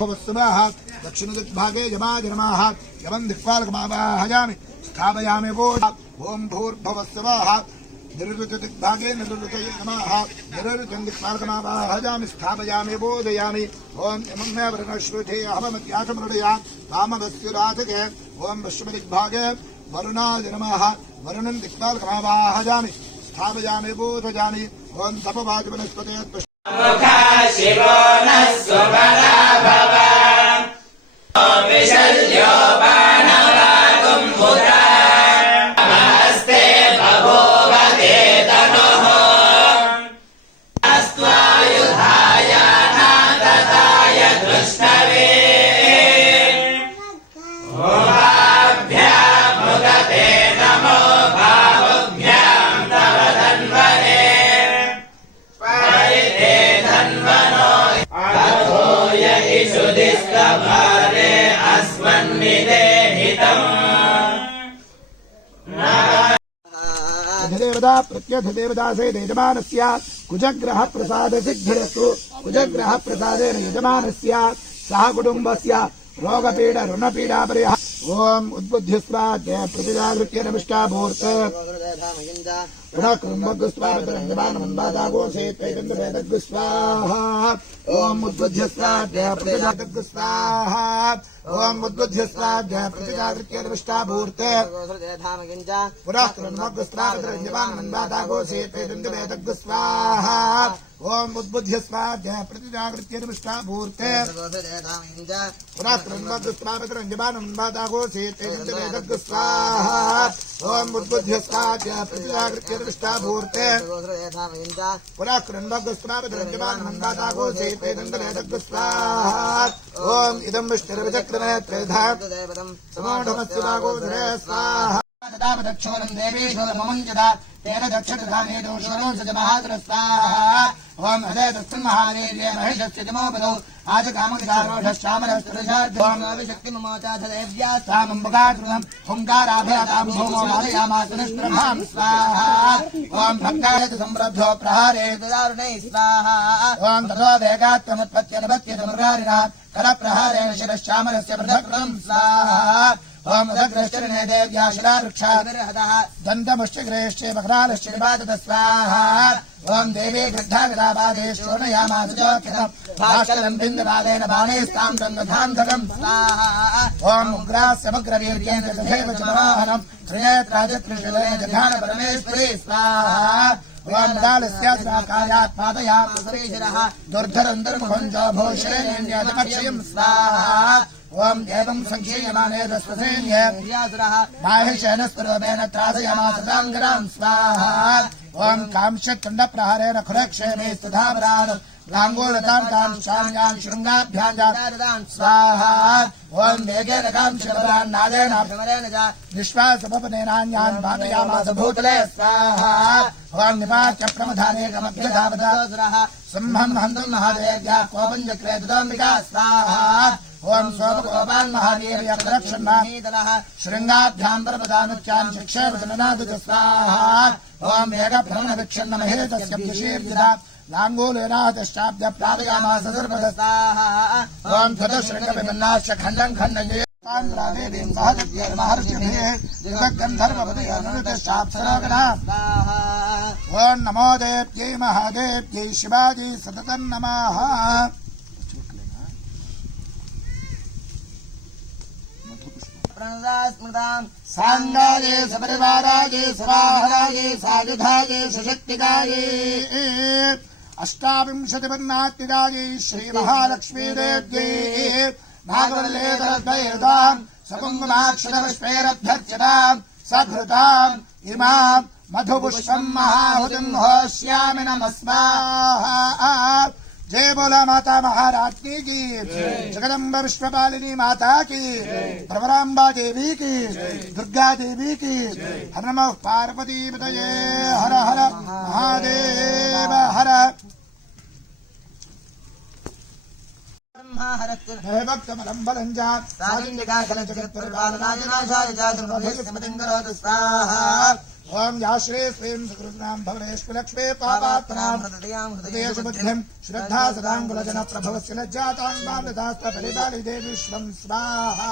भवस्वाहा दक्षिणदिग्भागे यमाजनमाः यमं दिक्पालकमावाहयामि स्थापयामि गोढा ओम भूर्भुवस्वाहा निरुतदिग्भागे निरुतये नमः निरुतं दिक्पालकमावाहयामि स्थापयामि बोधयामि ओम इमं मे वर्णश्रुते अहमत्याचमृडया वामवस्युराधके ओम विश्वदिग्भागे वरुणाय नमः वरुणं दिक्पालकमावाहयामि स्थापयामि बोधयामि ओम तपवाजवनस्पते शिवो न स्वपरा भव विशल्यो बाणवागुं भूता नमस्ते बभूव ते तनुः अस्त्वायुधाय नादताय दृष्टवे ओमाभ्यामुदते नमो भावुभ्यां तव धन्वने परिते धन्वनो अथो य इषुदिस्तभारे अस्मन्निदेहितम् अधिदेवता प्रत्यधिदेवता से यजमानस्य कुजग्रह प्रसाद सिद्धिरस्तु कुजग्रह प्रसादेन यजमानस्य सह कुटुम्बस्य रोगपीड ऋणपीडा परिहार ओम उद्बुद्ध्यस्वा जय प्रतिजागृत्य नमिष्टा भूर्त पुनः कुम्भगुस्वा वितरंगवानमन्वादागो से तैगन्धवेदगुस्वाहा ओम उद्बुद्ध्यस्वा जय प्रतिजागृत्य ओम उद्बुद्ध्यस्वा जय प्रतिजागृत्य नमिष्टा भूर्त पुनः कुम्भगुस्वा वितरंगवानमन्वादागो से तैगन्धवेदगुस्वाहा ओम उद्बुद्ध्यस्वा जय प्रतिजागृत्य नमिष्टा भूर्त पुनः कुम्भगुस्वा वितरंगवानमन्वादागो से तैगन्धवेदगुस्वाहा ओम उद्बुद्ध्यस्वा जय प्रतिजागृत्य नमिष्टा भूर्त पुनः कुम्भगुस्वा वितरंगवानमन्वादागो से तैगन्धवेदगुस्वाहा ओम इदं विष्णुर्विचक्रमे त्रेधा समोढमस्युवागो धरे स्वाहा तदा दक्षोरं देवीश्वरममञ्जदा तेन दक्षदधाने दोषोरो सजमहासरस्वाहा ओम हृदय दत्तमहादेव्ये महेशस्य जमोपदौ आजकामदिकारोढश्यामलस्तुरशार्दोम विशक्तिममोचाधदेव्या स्वामम्बुगाकृतं हुङ्काराभयतां भौमो मालयामासुनिष्प्रभां स्वाहा ओम भक्तायत सम्रब्धो प्रहारे दारुणे स्वाहा ओम ततो वेगात्तमुत्पत्त्यनुपत्यतमुरारिणा करप्रहारेण शिरश्यामलस्य पृथक्कृतं स्वाहा ओम उदग्रश्चरणे देव्या शिलावृक्षा दन्तमुष्टिग्रहश्च बकरालश्च निपातत स्वाहा ओम देवी गृद्धागदाबाधे शोणयामासुजोक्षितं भास्करं बिन्दवालेन बाणैस्तां दन्दधान्तकं स्वाहा ओम उग्रास्यमग्रवीर्येण तथैव च मनोहरं त्रिनेत्राजत्रिशूलेन जघान परमेश्वरी स्वाहा ओम दालस्यास्माकायात् पादयात्मसरीशिरः दुर्धरं दुर्मुखञ्जो भूषणेन्द्रियजमक्षयं स्वाहा ओम एवं संक्षीयमाने दस्वसेन्य माहिषेणस्वरूपेण त्रासयामासदाङ्गरां स्वाहा ओम कांशतुण्डप्रहारेण खुरक्षेमे स्तधावरान् लाङ्गूलतां शाङ्गान् शृङ्गाभ्यां स्वाहा ओम वेगेन कांशबलान् नादेन निःश्वासोपनेनान्यान् पातयामास भूतले स्वाहा ओम निपात्य प्रमथानेकमभ्यधावतः सिंहं हन्तुं महादेव्या कोपं चक्रे तदम्बिका स्वाहा ओम सोमगोपान् महावीर्यक्षन्नामीतलः शृङ्गाभ्यां पर्वतानुच्चान् शिक्षेवदननादुज स्वाहा ओम एकभ्रमणविच्छिन्नमहेतस्य विशीर्जिता लाङ्गूलेनाहतश्चाब्द प्रापयामास सर्वदस्ताः ओम त्वदशृङ्गविभिन्नाश्च खण्डं खण्डये तान्द्रादेवीं महर्षिभिः जगद्गन्धर्वपदयनुरुतश्चाप्सरोगणा ओम नमो देव्यै महादेव्यै शिवाजी सततं नमः सांगाये सपरिवाराये सवाहराये सायुधाये सशक्तिकाये अष्टाविंशतिवर्णात्मिकाये श्रीमहालक्ष्मी देव्यै भागवल्लेतरद्वैर्दां सकुङ्कुमाक्षरपुष्पैरभ्यर्च्यतां सघृताम् इमां मधुपुष्पं महाहुतिं होष्यामि नमः स्वाहा जय बोला माता महारानी की जगदम्ब विश्वपालिनी माता की प्रवराम्बा देवी की दुर्गा देवी की हर नमः पार्वती पतये हर हर महादेव हर भक्तमलं बलं स्वाहा ओम या श्री स्वयं सुकृतनां भवनेश्व लक्ष्मी पापात्मनां हृदयेषु बुद्धिं श्रद्धा सदाङ्गुलजन प्रभवस्य लज्जातां मां ददास्त परिपालिते विश्वं स्वाहा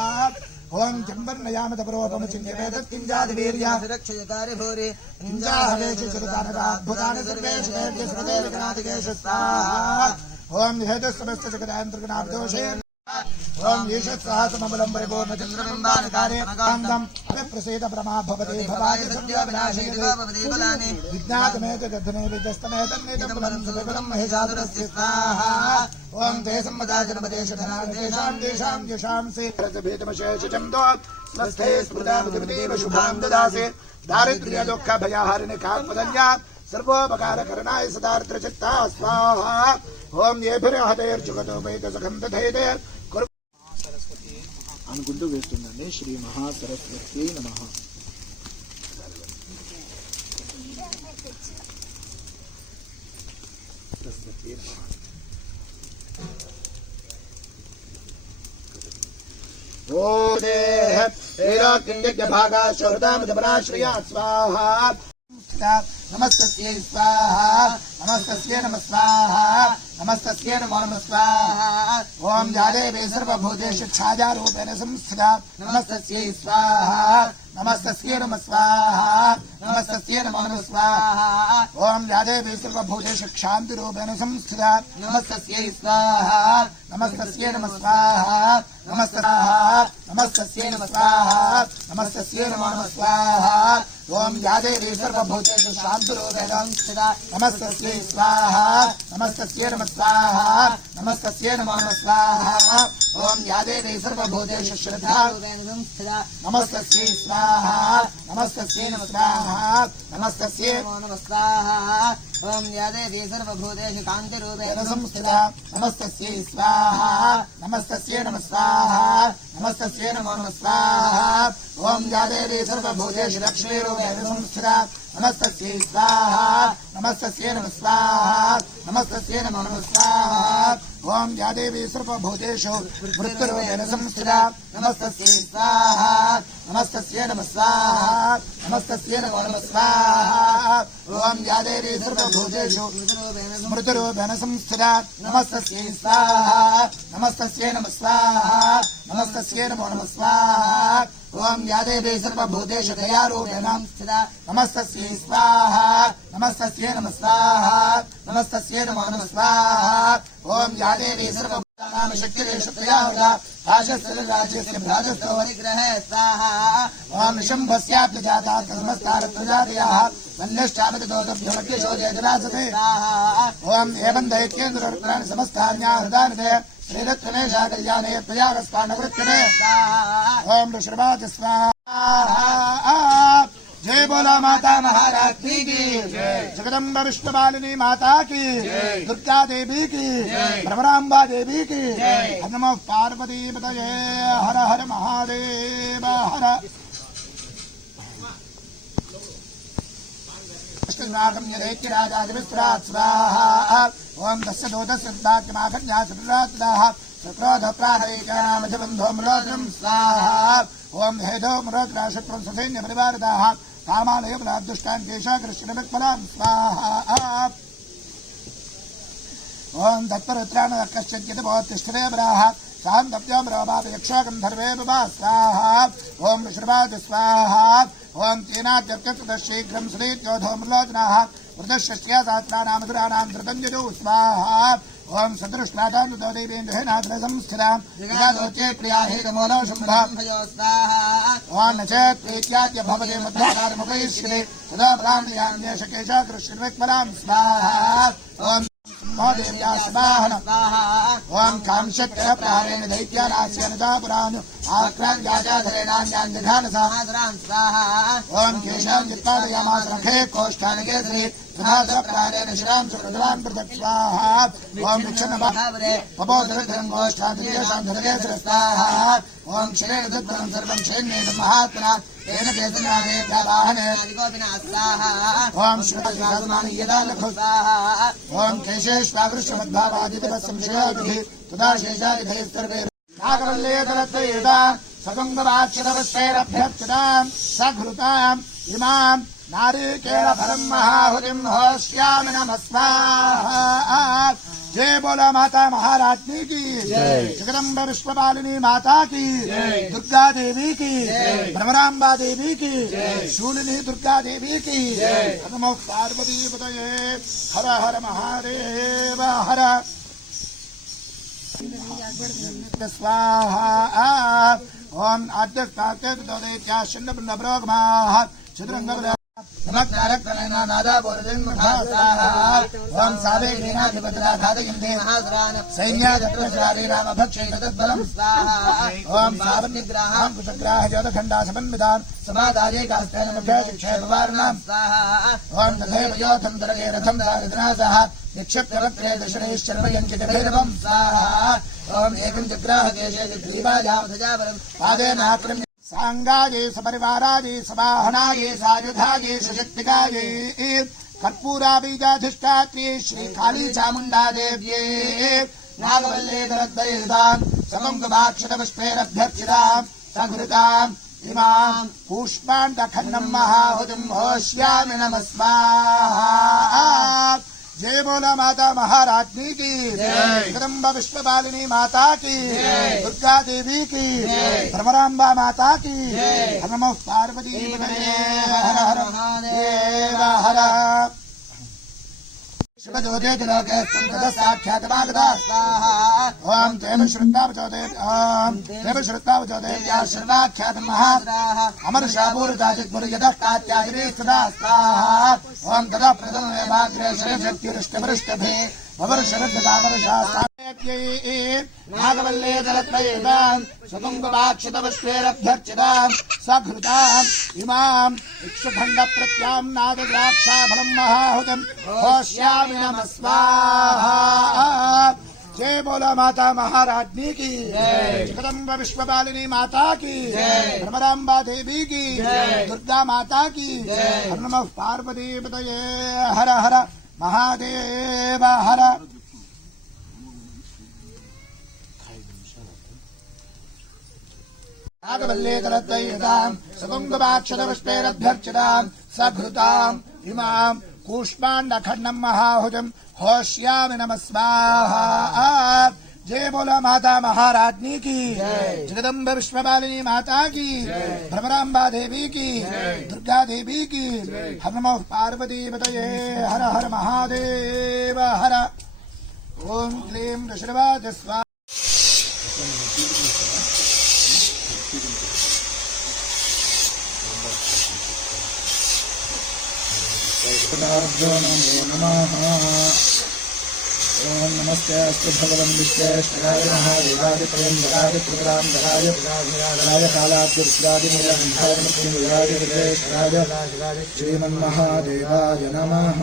ओम जम्बर्नयामतपरोपमचिन्त्यवेदत्किञ्जादिवीर्या सुरक्षयकारि भूरि किञ्जाहवेषु चिरुतानदाद्भुतानि सर्वेषु वेद्यसुरदेवगणादिकेषु स्वाहा ओम निहतसमस्तजगदान्तर्गणाब्दोषे ओम ईशत्सहस्रमबलं परिपूर्णचन्द्रबिम्बानकारे कान्दम् अभिप्रसीद ब्रह्मा भवते भवाय सद्योविनाशे बलानि विज्ञातमेतदधने विजस्तमेतन्निदं सुविबलं महेशादुरस्य स्वाहा ओम ते सम्मदाजनपदेशधनादेशां देशां यशां से रजभेदमशेषं दोत् स्वस्थे स्मृतामतिमतीव शुभां ददासे दारिद्र्य दुःख भयहारिणि कात्मदन्या सर्वोपकारकरणाय सदार्द्रचित्ता स्वाहा ओम येभिर्हतैर्जुगतोपैतसखं అనుకుంటూ వేస్తుందండి శ్రీ మహాసరస్వతి నమః ఓ దేహ ఏరాకింద్య భాగా శౌర్దామదమనాశ్రయ స్వాహా नमस्तस्यै स्वाहा नमस्तस्यै नमः स्वाहा नमस्तस्यै नमो नमः स्वाहा ओम यादेवे सर्वभूतेषु छायारूपेण संस्थिता नमस्तस्यै स्वाहा नमस्तस्यै नमः स्वाहा नमस्तस्यै नमो नमः स्वाहा ओम यादेवे सर्वभूतेषु क्षान्तिरूपेण संस्थिता नमस्तस्यै स्वाहा नमस्तस्यै नमः स्वाहा नमस्तस्यै नमः स्वाहा नमस्तस्यै नमो नमः स्वाहा ओम यादेवी सर्वभूतेषु शान्तिरूपेण संस्थिता नमस्तस्यै स्वाहा नमस्तस्यै नमः स्वाहा नमस्तस्यै नमो नमः स्वाहा ओम यादेवी सर्वभूतेषु श्रद्धारूपेण संस्थिता नमस्तस्यै स्वाहा नमस्तस्यै नमः स्वाहा नमस्तस्यै नमो नमः स्वाहा ओम यादेवी सर्वभूतेषु कान्तिरूपेण संस्थिता नमस्तस्यै स्वाहा नमस्तस्यै नमः स्वाहा नमस्तस्यै नमो नमः स्वाहा ओम यादेवी सर्वभूतेषु लक्ष्मीरूपेण संस्थिता नमस्तस्यै स्वाहा नमस्तस्यै नमः स्वाहा नमस्तस्यै नमो नमः स्वाहा ओम यादेवी सर्वभूतेषु वृत्तिरूपेण संस्थिता नमस्तस्यै स्वाहा नमस्तस्यै नमः स्वाहा नमस्तस्यै नमो नमः स्वाहा ओम यादेवी सर्वभूतेषु स्मृतिरूपेण संस्थिता नमस्तस्यै स्वाहा नमस्तस्यै नमः स्वाहा नमस्तस्यै नमो नमः स्वाहा ओम यादेवी सर्वभूतेषु दयारूपेण संस्थिता नमस्तस्यै स्वाहा नमस्तस्यै नमः स्वाहा नमस्तस्यै नमो नमः स्वाहा ओम यादेवी सर्वभूतानां शक्तिरेषत्रयावदा भाषस्तराज्यस्य भ्राजस्तो परिग्रहे स्वाहा ओम शम्भस्याप्य जाता तस्मस्तारत्रजातयाः वन्यश्चापदोतभ्यमग्निशोजयजरासते स्वाहा ओम एवं दैत्येन्द्ररुद्राणि समस्तान्याहृदानिते श्रीरत्नेशा कल्याणे त्वयागस्तानवृत्तने स्वाहा ओम ऋषभाज स्वाहा जय बोला माता महाराज की जगदम्बा विष्णुमालिनी माता की दुर्गा देवी की भ्रमराम्बा देवी की नमः पार्वती पतये हर हर महादेव हर ैक्यराजादिविस्त्रात् स्वाहा ओम दस्य दोदस्य दात्यमाघन्या सुरात्दाः सुक्रोधप्राहैक्यानामधिबन्धो मृलोचनं स्वाहा ओम हेदो मृलोचनाशत्रं ससैन्यपरिवारदाः कामालयबलाद्दुष्टान् केशाकृष्णविक्मलां स्वाहा ओम दत्तरुद्राण कश्चिद्यतपोत्तिष्ठते बराः शान्तव्यमरोपापयक्षागन्धर्वे बभा स्वाहा ओम ऋषभाज स्वाहा ओम तेनाद्यप्यकृतशीघ्रं श्रीत्योधोमलोचनाः वृतश्रष्ट्या सहस्राणामधुराणां धृतञ्जयो स्वाहा ओम सदृष्टादानुतो देवेन्द्रहेनाद्रसंस्थितां जगादोचे प्रिया हेतमोलो शुम्भा स्वाहा ओम न चेत् प्रीत्याद्य भवते मध्याकारमुपैष्यते तदा ब्राह्मण्यान्येषकेशा कृष्णविक्मलां स्वाहा ओम देव्या स्वाहन ओम कांशक्रप्राणेन दैत्यानास्यनदापुरान् आक्रान्त्याजाधरेणान्यान्यघानसा स्वाहा ओम केशां जित्पादयामास रखे कोष्ठानकेसरी प्राणेन श्रां सुकृतवान् पृथक् स्वाहा ओम विच्छन्नपबोधरधरं गोष्ठान्तेषां धरकेसर स्वाहा ओम क्षणेन तद्वनं सर्वं क्षयन्नेन महात्मना तेन केतनादेव्या वाहने स्वाहा ओम श्रुतसाधुमानि यदा लघु स्वाहा ओम केशेष्वावृष्टमद्भावादितवत्संशयादिभिः तदा शेषादिभिः सर्वे नागवल्लेतरत्वयेता सगङ्गवाक्षरवस्त्रैरभ्यर्चितां सघृताम् इमाम् नारिकेल फलम महाहुतिम होश्यामि नमः स्वाहा। जय बोला माता महाराज्ञी की जगदम्बा विश्वपालिनी माता की दुर्गा देवी की भ्रमराम्बा देवी की शूलिनी दुर्गा देवी की नमो पार्वती पतये हर हर महादेव हर स्वाहा। ओम आद्यस्तात्याशन्नब्रह्मः चतुरंग ओम सावे घृणाधिपतिराघातयन्ते सैन्यादत्रचारी रामभक्षैतद्बलम् ओम सावन्यग्राहां कुशग्राहजोतखण्डा समन्वितान् समादाये कास्तेन मुख्यशिक्षैर्वार्णाम् ओम तथैव योथं तरगे रथं सारथिनासः निक्षिप्यवक्त्रे दशरैश्चर्वयञ्चितभैरवम् स्वाहा। ओम एकं जग्राहकेशे जग्रीवाजावधजाबलम् पादेन आक्रम्य सांगाये सपरिवाराये सवाहनाये सायुधाये सशक्तिकाये कर्पूराबीजाधिष्ठात्रे श्रीकाली चामुण्डा देव्ये नागवल्ले दरद्वैताम् समङ्गमाक्षतपुष्पैरभ्यर्चिताम् सघृताम् इमाम् पुष्पाण्डखण्डम् महाहुतिम् होश्यामि नमः स्वाहा। जय बोला माता महाराज्ञी की जगदम्बा विश्वपालिनी माता की दुर्गा देवी की भ्रमराम्बा माता की नमः पार्वती पतये हर हर महादेव हर शिवज्योतिर्लोके साक्षात्मागता स्वाहा। ओम देव श्रद्धावचोदे ओम देव श्रद्धावचोदेव्या सर्वाख्यात महाद्राः अमर शापूर्जाजित्पुर यतः कात्यायिनी सदा स्वाहा। ओम तदा प्रथमे भाग्रे शक्तिरुष्टवृष्टभे नागवल्ले दलत्रयेताम् सुकुङ्कुमाक्षितपुष्पैरभ्यर्चिताम् सघृताम् इमाम् इक्षुखण्डप्रत्याम् नादद्राक्षाफलम् महाहुतम् होश्यामि नमः स्वाहा। जय बोला माता महाराज्ञी की जगदम्बा विश्वपालिनी माता की भ्रमराम्बा देवी की दुर्गा माता की नमः पार्वती पतये हर हर महादेव हर। नागवल्ले दलद्वैताम् सुकुङ्कुमाक्षतपुष्पैरभ्यर्चिताम् सघृताम् इमाम् कूष्माण्डखण्डम् महाहुतिम् होश्यामि नमः स्वाहा। जय बोला माता महाराज्ञी की जगदम्बा विश्वपालिनी माता की भ्रमराम्बा देवी की दुर्गा देवी की हर नमः पार्वती पतये हर हर महादेव हर। ओम क्लीं ऋषिर्वाच स्वाहा। ओम नमस्ते अस्तु भगवन् विश्वेश्वराय महादेवाय प्रेमराय पुत्रांतराय राय कालाद्युर्गादिनीलकण्ठाय मृत्युंजयाय विश्वेश्वराय श्रीमन्महादेवाय नमः।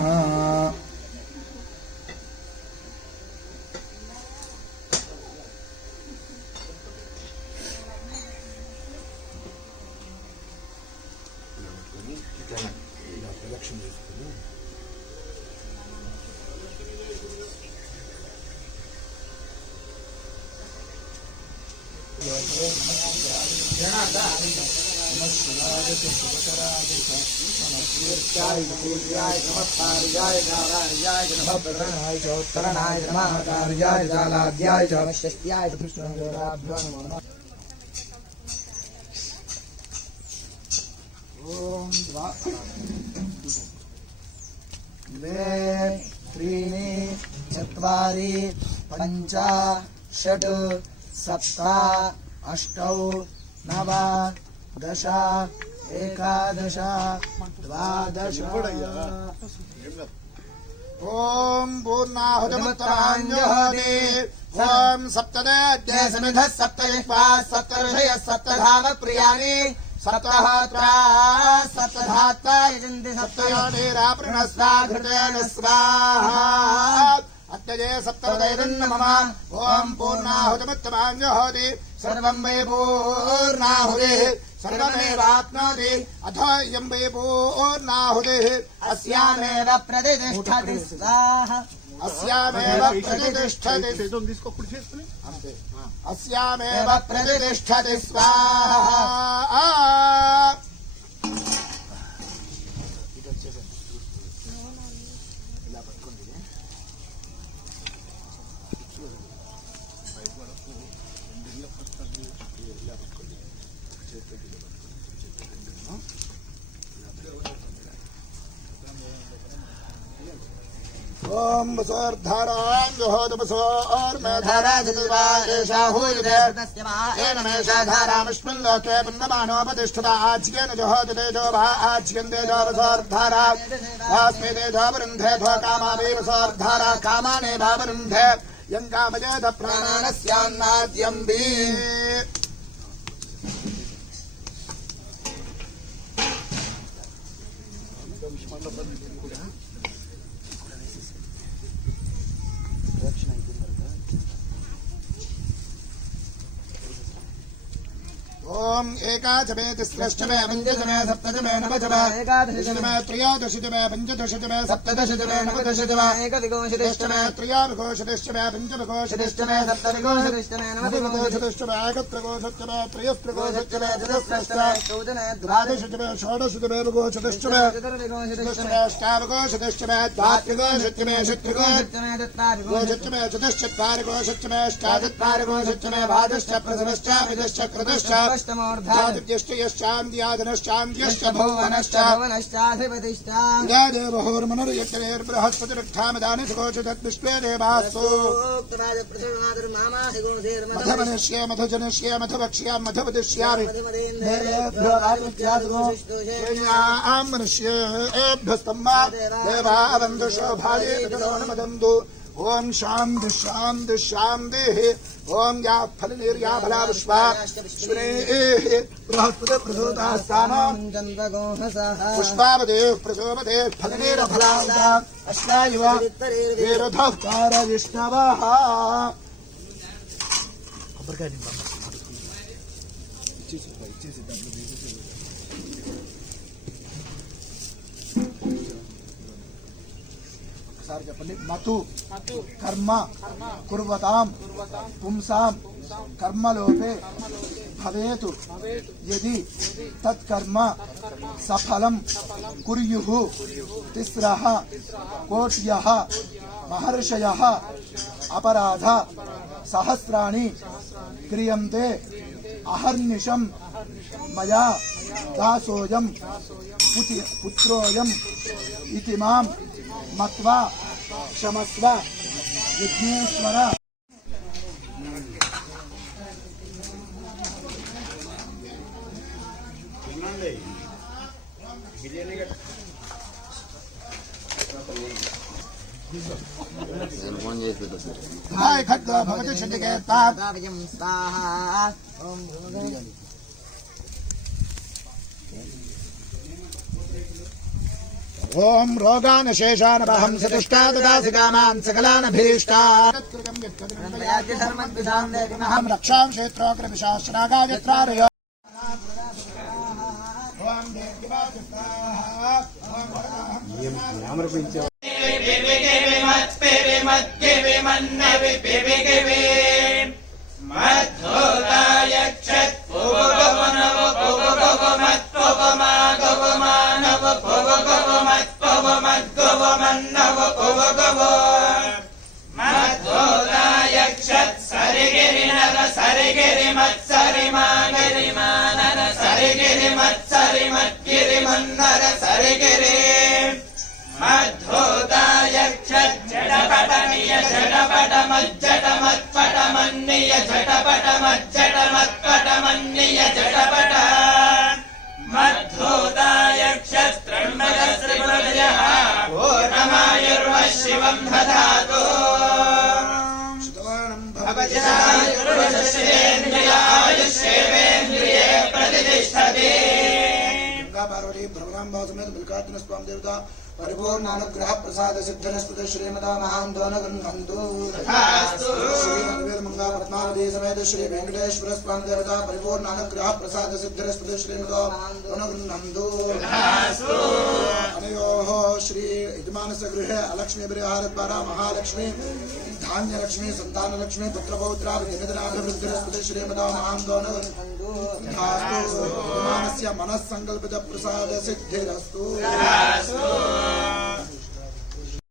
द्वे त्रीणि चत्वारि पञ्च षट् सप्त अष्टौ नव दश एकादश द्वादश। ओम पूर्णाहुतिमुत्तराञ्जहोति ओम सप्तदे समिधः सप्तजिह्वा सप्तऋषयः सप्तधाम प्रियाणि सप्तहोत्रा सप्तधात्वा यजन्ति सप्तयोनिरापृणस्वा घृतेन स्वाहा। अत्यजे सप्तदैरन्नमः ओम पूर्णाहुतिमुत्तराञ्जहोति सर्वं वै पूर्णाहुतिः सर्वमेवाप्नोति अथो इयं वै पूर्णाहुतिः अस्यामेव प्रतिष्ठति स्वाहा। अस्यामेव प्रतिष्ठति अस्यामेव प्रतिष्ठति स्वाहा। ओम वसोर्धारां जुहोत वसोर्मेधारा जतिवा एषा हूयते एनमेषा धारामस्मिन् लोके पुण्यमानोपतिष्ठता आज्ञेन जुहोत तेजो भा आज्ञन् तेजो वसोर्धारा अस्मे तेजो वरुन्धे धो कामावे वसोर्धारा कामाने भावरुन्धे यं कामयेत प्राणानस्यान्नाद्यं वि ओम एकादशमे तिस्रष्टमे पञ्चदशमे सप्तदशमे नवदशमे एकादशमे त्रयोदशमे पञ्चदशमे सप्तदशमे नवदशमे एकविंशतिष्टमे त्रयोविंशतिष्टमे पञ्चविंशतिष्टमे सप्तविंशतिष्टमे नवविंशतिष्टमे एकत्रिंशतिष्टमे त्रयस्त्रिंशतिष्टमे चतुस्रष्टमे चौदशमे द्वादशमे षोडशमे विंशतिष्टमे चतुर्विंशतिष्टमे अष्टाविंशतिष्टमे द्वात्रिंशतिष्टमे षट्त्रिंशतिष्टमे चतुर्विंशतिष्टमे चतुश्चत्वारिंशतिष्टमे अष्टाचत्वारिंशतिष्टमे भादश्च प्रथमश्च विदश्च कृतश्च ष्टान्द्यादनश्चान्द्यश्च भुवनश्चाधिपतिश्चादेवहोर्मनुर्यज्ञैर्बृहस्पतिरक्षामदानि सुगोचतद्विश्वे देवासु मधमनिष्ये मधुजनिष्ये मधुवक्ष्यां मधुवदिष्यामि मनुष्येभ्यस्तम्मा देवा बन्धुषो भाले मदन्तु ओम शांति शांति शांति ओम या फलनिर्या फला विश्वा बृहस्पति प्रसूतास्थानं पुष्पावदे प्रसोमदे फलनिर्फला अश्नायुव वीरधः कारविष्णवः मतु कर्म कुर्वतां पुंसां कर्मलोपे भवेतु यदि तत्कर्म सफलं कुर्युः तिस्रः कोट्यः महर्षयः अपराध सहस्राणि क्रियन्ते अहर्निशं मया दासोऽयं पुत्रोऽयम् इति मां मत्वा क्षमस्व विघ्नेश्वर हाय खड्ग भगवती शिंदे स्वाहा ओम रोगान शेषान बहं सतुष्टा ददासि कामान् सकलान् अभीष्टान् हम रक्षां क्षेत्रोग्र विशास्त्रागायत्रारय शिवं दधातु आयुष्येवेन्द्रिये प्रतिष्ठते पार्वती भ्रमराम्बा समेत बिल्कात्न स्वाम देवता परिपूर्ण अनुग्रह प्रसाद सिद्धनस्पति श्रीमदा महांतो न गृह्णन्तु तथास्तु श्री रघुवीर मंगा पद्मावती समेत श्री वेंकटेश्वर स्वामी देवता परिपूर्ण अनुग्रह प्रसाद सिद्धनस्पति श्रीमदा महांतो न गृह्णन्तु तथास्तु अनयोः श्री यजमानस्य गृहे अलक्ष्मी परिहार द्वारा महालक्ष्मी धान्य लक्ष्मी संतान लक्ष्मी पुत्र पौत्रा विनिधनाभिवृद्धिरस्पति श्रीमदा महांतो न गृह्णन्तु तथास्तु यजमानस्य मनः संकल्पित प्रसाद सिद्धिरस्तु तथास्तु